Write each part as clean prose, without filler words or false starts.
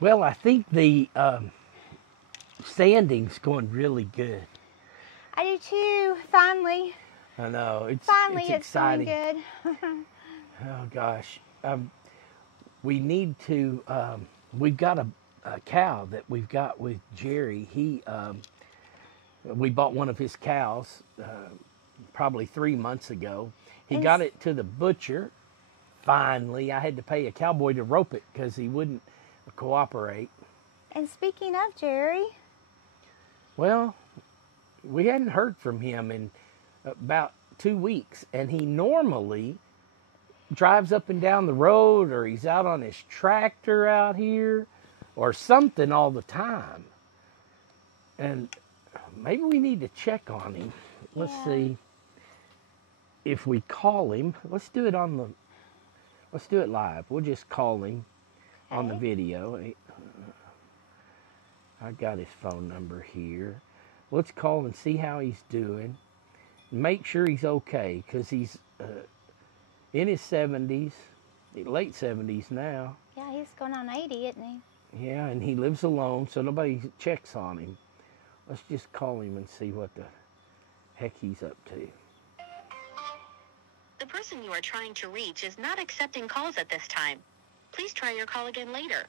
Well, I think the sanding's going really good. I do too, finally. I know, it's Going exciting. good. Oh gosh, we need to. We've got a cow that we've got with Jerry. We bought one of his cows probably 3 months ago. He got it to the butcher. Finally, I had to pay a cowboy to rope it because he wouldn't cooperate. And speaking of Jerry, well, we hadn't heard from him in about 2 weeks, and he normally drives up and down the road, or he's out on his tractor out here or something all the time. And maybe we need to check on him. Let's see if we call him. Let's do it live. We'll just call him on the video. I got his phone number here. Let's call and see how he's doing. Make sure he's okay, because he's in his 70s, late 70s now. yeah, he's going on 80, isn't he? Yeah, and he lives alone, so nobody checks on him. Let's just call him and see what the heck he's up to. The person you are trying to reach is not accepting calls at this time. Please try your call again later.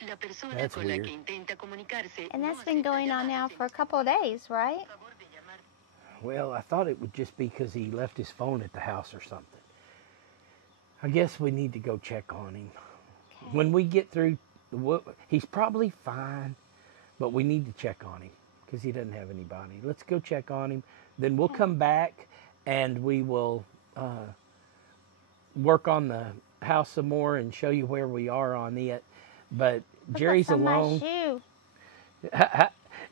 That's weird. And that's been going on now for a couple of days, right? Well, I thought it would just be because he left his phone at the house or something. I guess we need to go check on him. Okay. When we get through, he's probably fine, but we need to check on him because he doesn't have anybody. Let's go check on him. Then we'll come back and we will work on the house some more and show you where we are on it. But Jerry's alone. My shoe.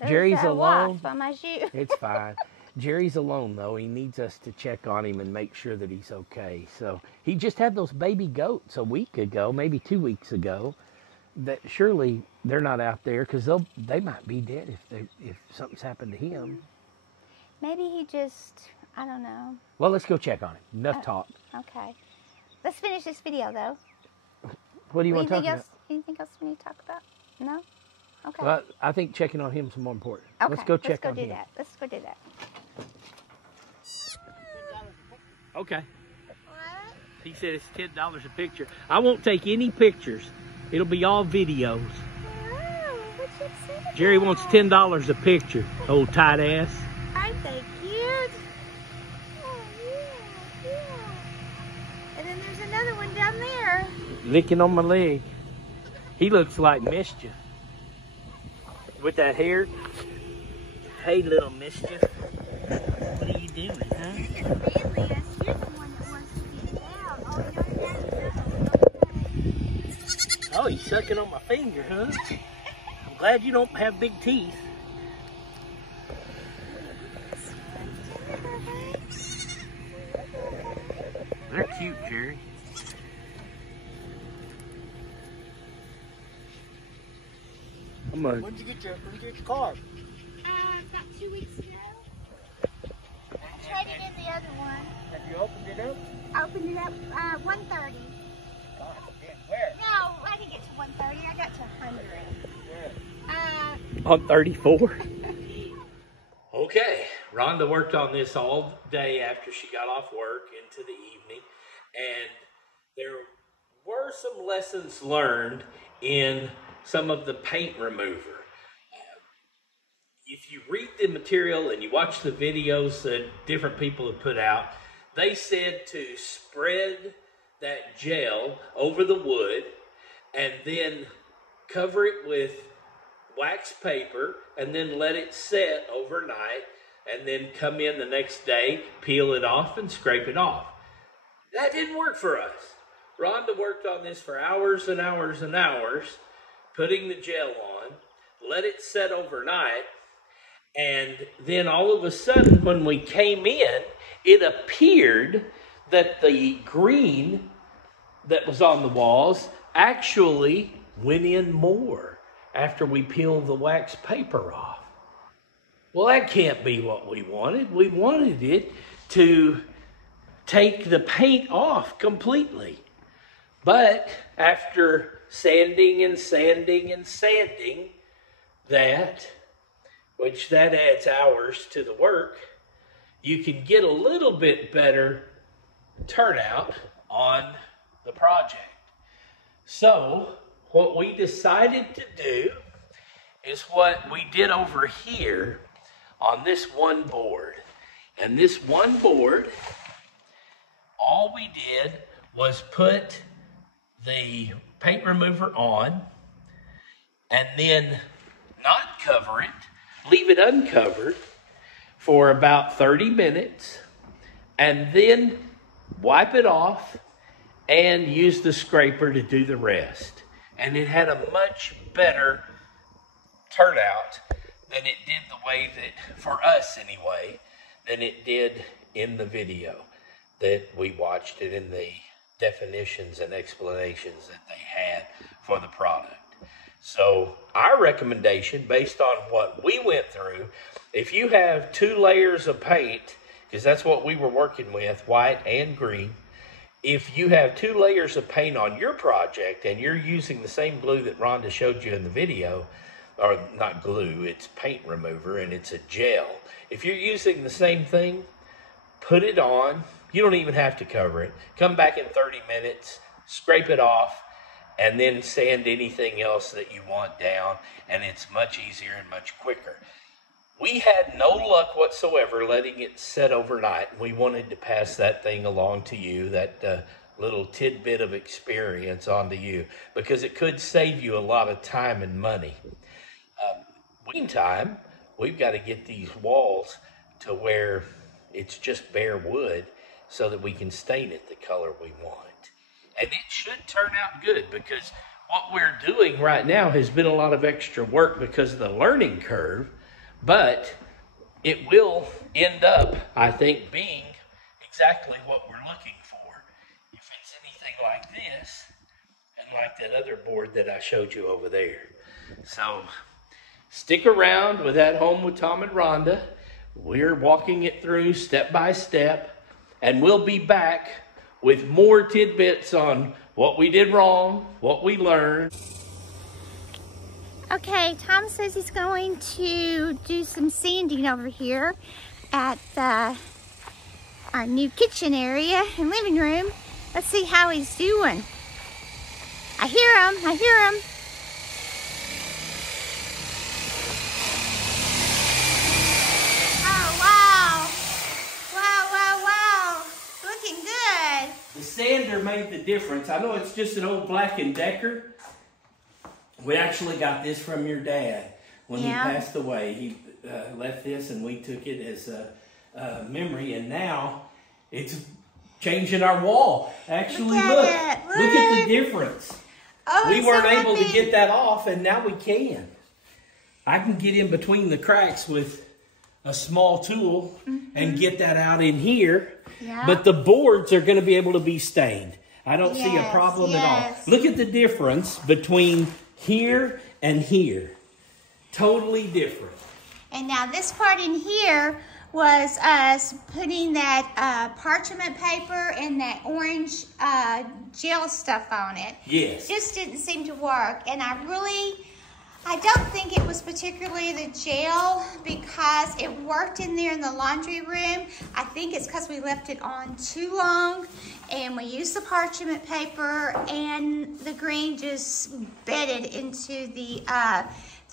Jerry's alone. By my shoe. It's fine. Jerry's alone, though. He needs us to check on him and make sure that he's okay. So he just had those baby goats a week ago, maybe 2 weeks ago. That surely they're not out there because they might be dead if something's happened to him. Maybe he just, I don't know. Well, let's go check on him. Enough talk. Okay. Let's finish this video, though. What do you want to talk about? Anything else we need to talk about? No? Okay. Well, I think checking on him is more important. Okay. Let's go check on him. Let's go do that. Okay. What? He said it's $10 a picture. I won't take any pictures. It'll be all videos. Wow, what you excited Jerry about? wants $10 a picture, old tight ass. Aren't they cute? Oh, yeah. And then there's another one down there. Licking on my leg. He looks like Mischief. With that hair. Hey, little Mischief. What are you doing, huh? You're the one that wants to get down. Oh, he's sucking on my finger, huh? I'm glad you don't have big teeth. They're cute, Jerry. When did you get your car? About 2 weeks ago. I traded in the other one. Have you opened it up? I opened it up 1:30. God, where? No, I didn't get to 1:30. I got to 100. On 34. Okay, Rhonda worked on this all day after she got off work into the evening, and there were some lessons learned in some of the paint remover. If you read the material and you watch the videos that different people have put out, they said to spread that gel over the wood and then cover it with wax paper and then let it set overnight and then come in the next day, peel it off and scrape it off. That didn't work for us. Rhonda worked on this for hours and hours and hours, putting the gel on, let it set overnight, and then all of a sudden when we came in, it appeared that the green that was on the walls actually went in more after we peeled the wax paper off. Well, that can't be what we wanted. We wanted it to take the paint off completely. But after sanding and sanding and sanding that, which that adds hours to the work, you can get a little bit better turnout on the project. So what we decided to do is what we did over here on this one board. And this one board, all we did was put the paint remover on and then not cover it, leave it uncovered for about 30 minutes, and then wipe it off and use the scraper to do the rest. And it had a much better turnout than it did the way that, for us anyway, than it did in the video that we watched it in the definitions and explanations that they had for the product. So our recommendation, based on what we went through, if you have 2 layers of paint, because that's what we were working with, white and green, if you have 2 layers of paint on your project and you're using the same glue that Rhonda showed you in the video, or not glue, it's paint remover and it's a gel. If you're using the same thing, put it on. You don't even have to cover it. Come back in 30 minutes, scrape it off, and then sand anything else that you want down, and it's much easier and much quicker. We had no luck whatsoever letting it set overnight. We wanted to pass that thing along to you, that little tidbit of experience onto you, because it could save you a lot of time and money. Meantime, we've got to get these walls to where it's just bare wood so that we can stain it the color we want. And it should turn out good, because what we're doing right now has been a lot of extra work because of the learning curve, but it will end up, I think, being exactly what we're looking for. If it's anything like this, and like that other board that I showed you over there. So stick around with At Home with Tom and Rhonda. We're walking it through step by step, and we'll be back with more tidbits on what we did wrong, what we learned. Okay, Tom says he's going to do some sanding over here at our new kitchen area and living room. Let's see how he's doing. I hear him. The sander made the difference. I know it's just an old Black & Decker. We actually got this from your dad when he passed away. He left this and we took it as a memory, and now it's changing our wall. Actually, look at the difference. Oh, we weren't able to get that off, and now we can. I can get in between the cracks with a small tool and get that out in here. Yeah. But the boards are going to be able to be stained. I don't see a problem at all. Look at the difference between here and here. Totally different. And now this part in here was us putting that parchment paper and that orange gel stuff on it. Yes. Just didn't seem to work. And I don't think it was particularly the gel, because it worked in there in the laundry room. I think it's because we left it on too long, and we used the parchment paper, and the green just bedded into the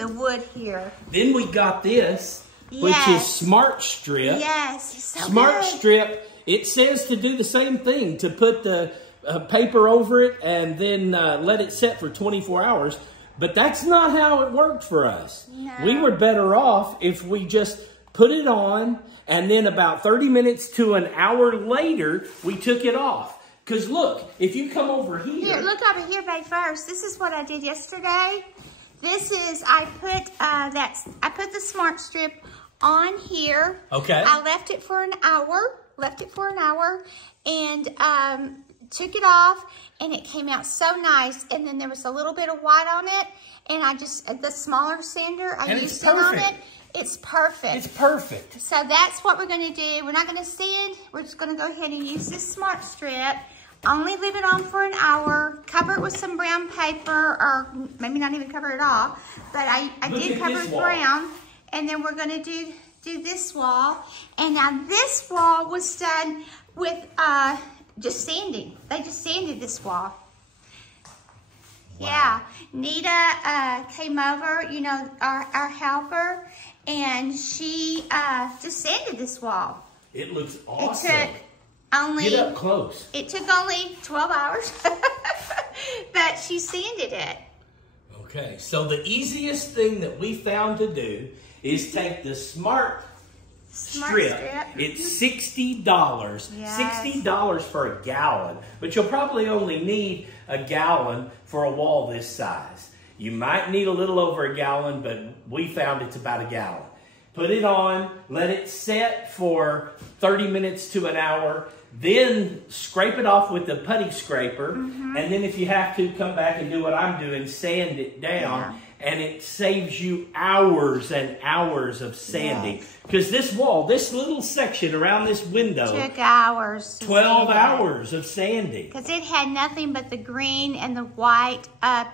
wood here. Then we got this, which is Smart Strip. Yes, it's so Smart good. Strip, it says to do the same thing, to put the paper over it and then let it set for 24 hours. But that's not how it worked for us. No. We were better off if we just put it on, and then about 30 minutes to an hour later, we took it off. Because look, if you come over here. Here, look over here, babe, first. This is what I did yesterday. This is, I put the Smart Strip on here. Okay. I left it for an hour, and took it off, and it came out so nice. And then there was a little bit of white on it, and I just, the smaller sander, I used it on it. It's perfect. It's perfect. So that's what we're going to do. We're not going to sand. We're just going to go ahead and use this Smart Strip Only leave it on for an hour. Cover it with some brown paper, or maybe not even cover it all. But I did cover it with brown. And then we're gonna do this wall. And now this wall was done with just sanding. They just sanded this wall. Wow. Yeah, Nita came over, you know, our helper, and she just sanded this wall. It looks awesome. It took only... Get up close. It took only 12 hours, but she sanded it. Okay, so the easiest thing that we found to do is take the Smart Strip. It's $60. Yes. $60 for a gallon, but you'll probably only need a gallon for a wall this size. You might need a little over a gallon, but we found it's about a gallon. Put it on, let it set for 30 minutes to an hour, then scrape it off with the putty scraper, and then if you have to, come back and do what I'm doing, sand it down, and it saves you hours and hours of sanding. Because this wall, this little section around this window, took hours. 12 hours of sanding. Because it had nothing but the green and the white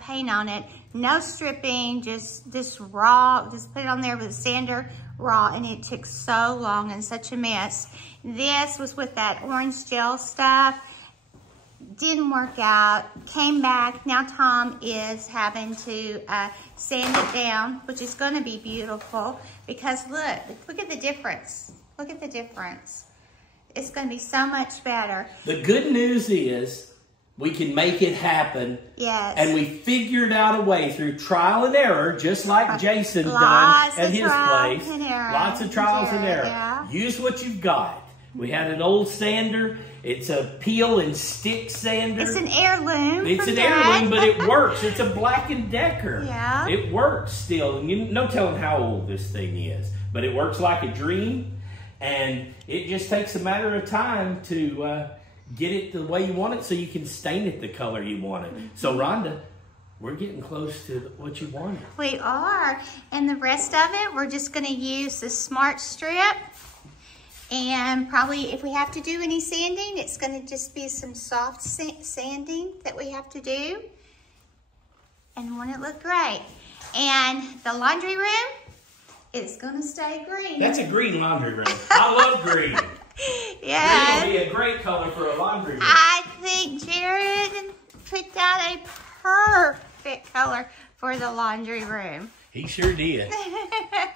paint on it. No stripping, just this raw, just put it on there with a sander raw, and it took so long and such a mess. This was with that orange gel stuff. Didn't work out, came back. Now Tom is having to sand it down, which is gonna be beautiful because look at the difference. Look at the difference. It's gonna be so much better. The good news is we can make it happen. Yes. And we figured out a way through trial and error, just like Jason done at his place. Lots of trials and error. Yeah. Use what you've got. We had an old sander. It's a peel and stick sander. It's an heirloom. It's an heirloom, but it works. It's a Black & Decker. Yeah. It works still. And no telling how old this thing is. But it works like a dream. And it just takes a matter of time to get it the way you want it so you can stain it the color you want it. So, Rhonda, we're getting close to what you wanted. We are. And the rest of it, we're just going to use the Smart Strip. And probably if we have to do any sanding, it's going to just be some soft sanding that we have to do. And won't it look great? And the laundry room is going to stay green. That's a green laundry room. I love green. Yeah. Green would be a great color for a laundry room. I think Jared put down a perfect color for the laundry room. He sure did.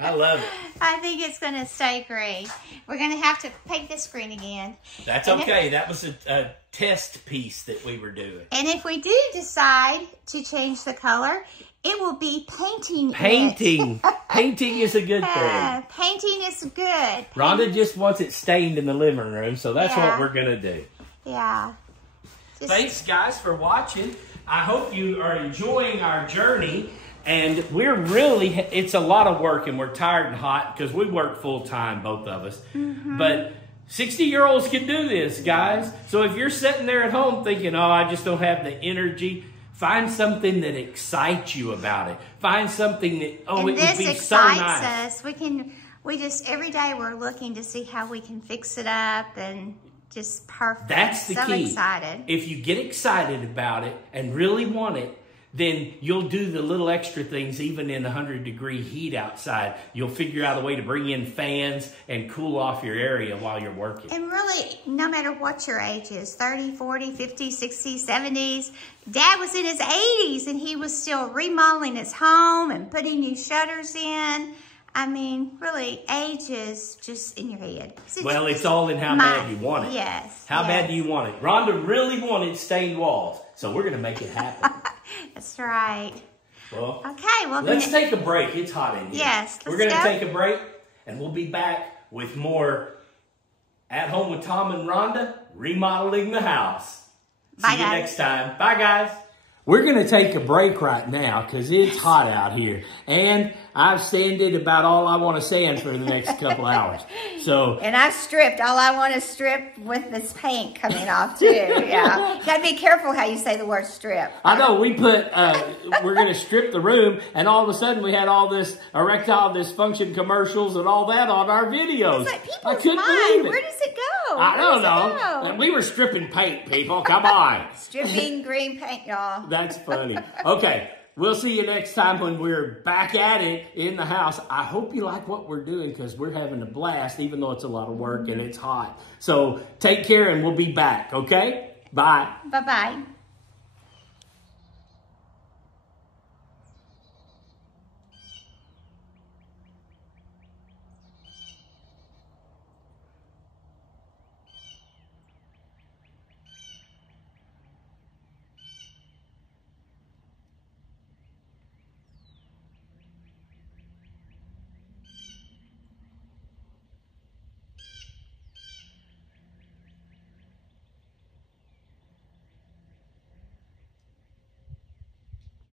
I love it. I think it's going to stay green. We're going to have to paint this green again. That's okay. That was a test piece that we were doing. And if we do decide to change the color, it will be painting. Painting. Painting is a good thing. Painting is good. Rhonda just wants it stained in the living room, so that's what we're going to do. Yeah. Thanks, guys, for watching. I hope you are enjoying our journey. And we're really, it's a lot of work, and we're tired and hot because we work full time, both of us. But 60-year-olds can do this, guys. So if you're sitting there at home thinking, oh, I just don't have the energy, find something that excites you about it. Find something that, it would be so nice. We just, every day we're looking to see how we can fix it up and just perfect. That's the key. Excited. If you get excited about it and really want it, then you'll do the little extra things even in 100-degree heat outside. You'll figure out a way to bring in fans and cool off your area while you're working. And really, no matter what your age is, 30, 40, 50, 60, 70s, Dad was in his 80s and he was still remodeling his home and putting new shutters in. I mean, really, age is just in your head. Well, it's all in how bad you want it. Yes. How bad do you want it? Rhonda really wanted stained walls, so we're going to make it happen. That's right. Well, okay, well, let's take a break. It's hot in here. Yes, we're going to take a break, and we'll be back with more At Home with Tom and Rhonda, remodeling the house. See you next time. Bye, guys. We're going to take a break right now because it's hot out here. And I've sanded about all I want to sand for the next couple hours. So, and I've stripped. All I want to strip with this paint coming off too. Yeah, gotta be careful how you say the word strip. I know we put, we're going to strip the room, and all of a sudden we had all this erectile dysfunction commercials and all that on our videos. It's like I people's couldn't believe mind. it. Where does it go? I don't Where does it know. go? And we were stripping paint, people. Come on. Stripping green paint, y'all. That's funny. Okay. We'll see you next time when we're back at it in the house. I hope you like what we're doing because we're having a blast, even though it's a lot of work and it's hot. So take care and we'll be back, okay? Bye. Bye-bye.